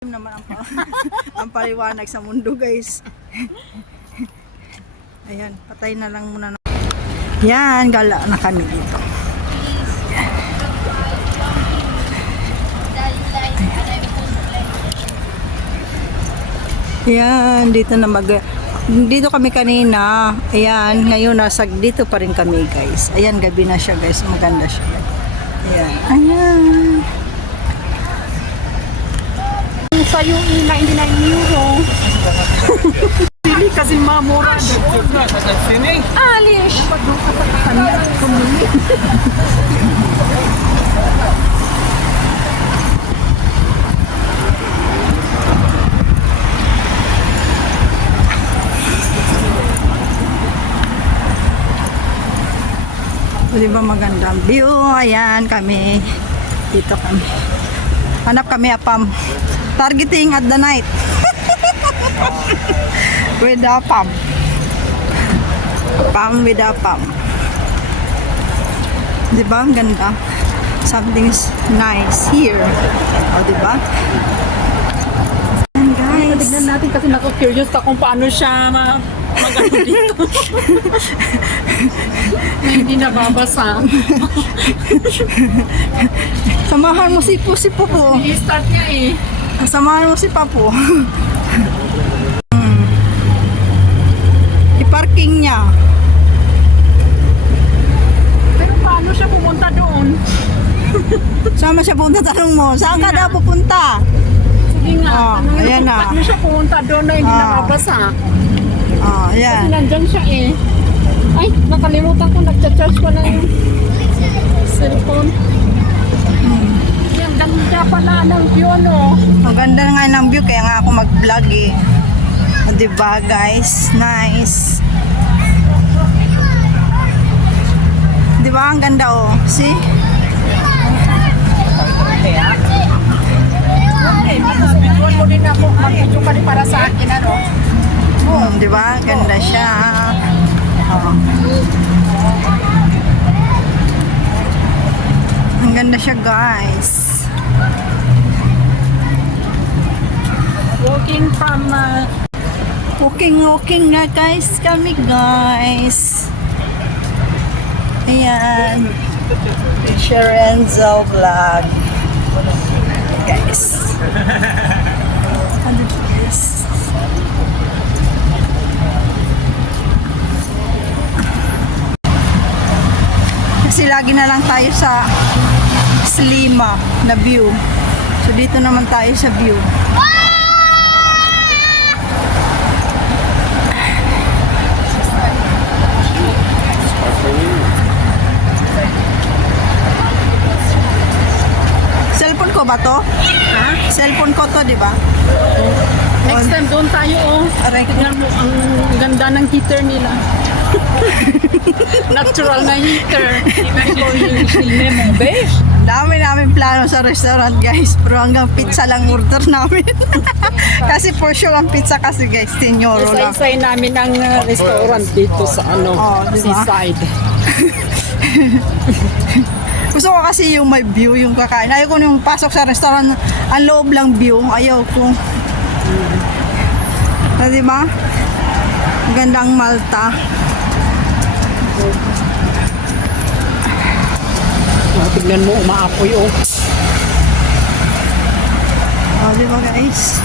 naman ang, ang paliwanag sa mundo, guys. Ayan, patay na lang muna. Yan, gala na kami dito. Yan, dito na dito kami kanina. Ayan, ngayon dito pa rin kami, guys. Ayan, gabi na siya, guys. Maganda siya. Ayan, ayan. Sa'yo ina, hindi na euro. Sili kasi mamura. Alish! Di ba magandang view? Ayan kami. Dito kami. Hanap kami apam. Targeting at the night. With a pump. Pump with a pump. Di ba? Ang ganda. Something's nice here. O, di ba? And guys. Tignan natin kasi nako-curious ka kung paano siya mag-ano dito. Na hindi nababasa. Samahan mo si Pusipo po. I-start niya eh. Samahan mo si Papo. I-parking niya. Pero paano siya pumunta doon? Sama siya punta, tanong mo. Saan ka daw pupunta? Sige nga. Oh, ayan na. Paano siya pumunta doon na hindi nababasa? Oh, Kasi ayan. nandyan siya eh. Ay, nakalimutan ko. Nagcha-charge ko na yung cellphone. Yung ganda pala ng view, no? Ang ganda nga ng view, kaya nga ako mag-vlog eh. O, diba guys? Nice. Diba? Ang ganda oh. See? Okay, mag-video mo din ako. Mag-video ka rin para sa akin, ano? Diba? Ganda siya. Oh. Ang ganda siya guys. Walking from... Walking na guys kami guys. Ayan. Sharenzo vlog. Guys. Ano guys? Kasi lagi na lang tayo sa Slima na view. So dito naman tayo sa view. Cellphone ko ba to? Ha? Cellphone ko to, di ba? Next time doon tayo, oh. Aray ko. Tignan mo, ang ganda ng heater nila. Natural na heater. Ito yung silme mo, besh. Dami namin plano sa restaurant guys, pero hanggang pizza lang order namin. Kasi for sure ang pizza kasi guys, 10 euro lang. Isa-isay namin ang restaurant dito sa Oh, diba? seaside. Gusto ko kasi yung may view yung kakain. Ayaw ko yung pasok sa restaurant, ang loob lang view. Ayaw ko. So, diba? Gandang Malta. Oh, tignan mo, umaapoy, oh. Oh, diba guys?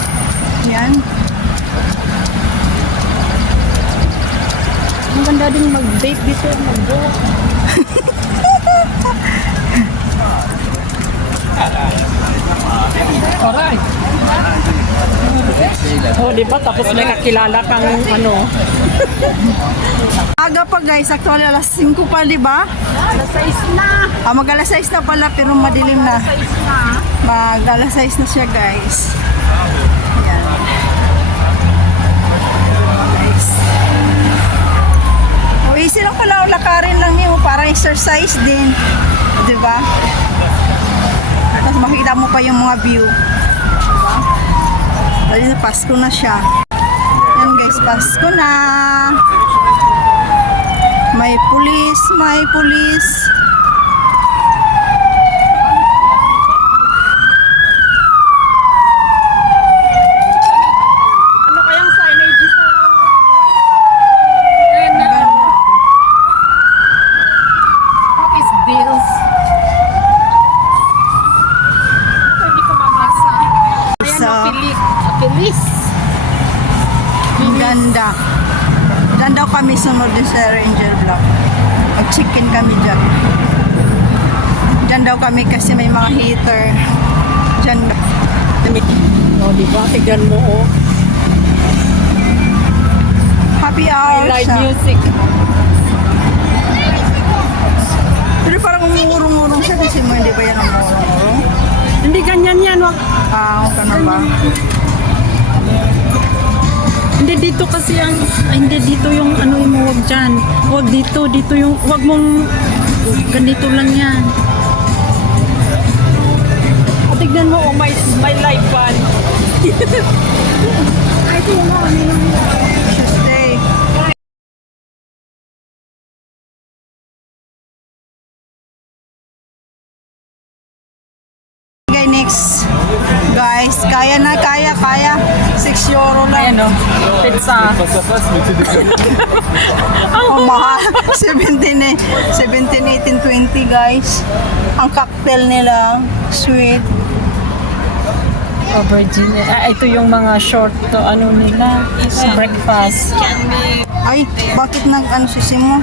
Yan. Ang ganda din mag-date dito, mag-walk. Alright. Oh, di ba? Tapos may kakilala kang ano. Aga pa guys, actually alas 5 pa, diba? Alas 6 na. Mag alas 6 na pala, pero madilim na. Alas 6 na. Mag alas 6 na siya guys. Ayan. Guys. Oh, easy lang pala, lakarin lang niyo para exercise din. Diba? Tapos makikita mo pa yung mga view. Diba? Dahil na Pasko na siya. Yan guys, Pasko na. May pulis, may pulis. Janda. Diyan daw kami sunod din sa Ranger Block. Mag-chicken kami dyan. Diyan daw kami kasi may mga heater. Janda. O, di ba? Tignan mo, oh. Happy May hour live siya. music. Pero parang umurong-urong siya kasi mo hindi ba yan umurong-urong? Hindi ganyan yan, wag. Ah, okay na ba? Hindi dito kasi ang, ay, hindi dito yung ano yung wag dyan. Wag dito, dito yung, wag mong, ganito lang yan. At tignan mo, oh, may live one. Ay, ito yung mga Tuesday. Okay, next. Guys, kaya na, kaya. 6 euro lang. Ayan, oh, pizza. Oh, mahal. 17, 18, 20 guys. Ang cocktail nila, sweet. Aubergine. Ah, ito yung mga short to ano nila, breakfast. Ay, bakit nag-ano si Simo?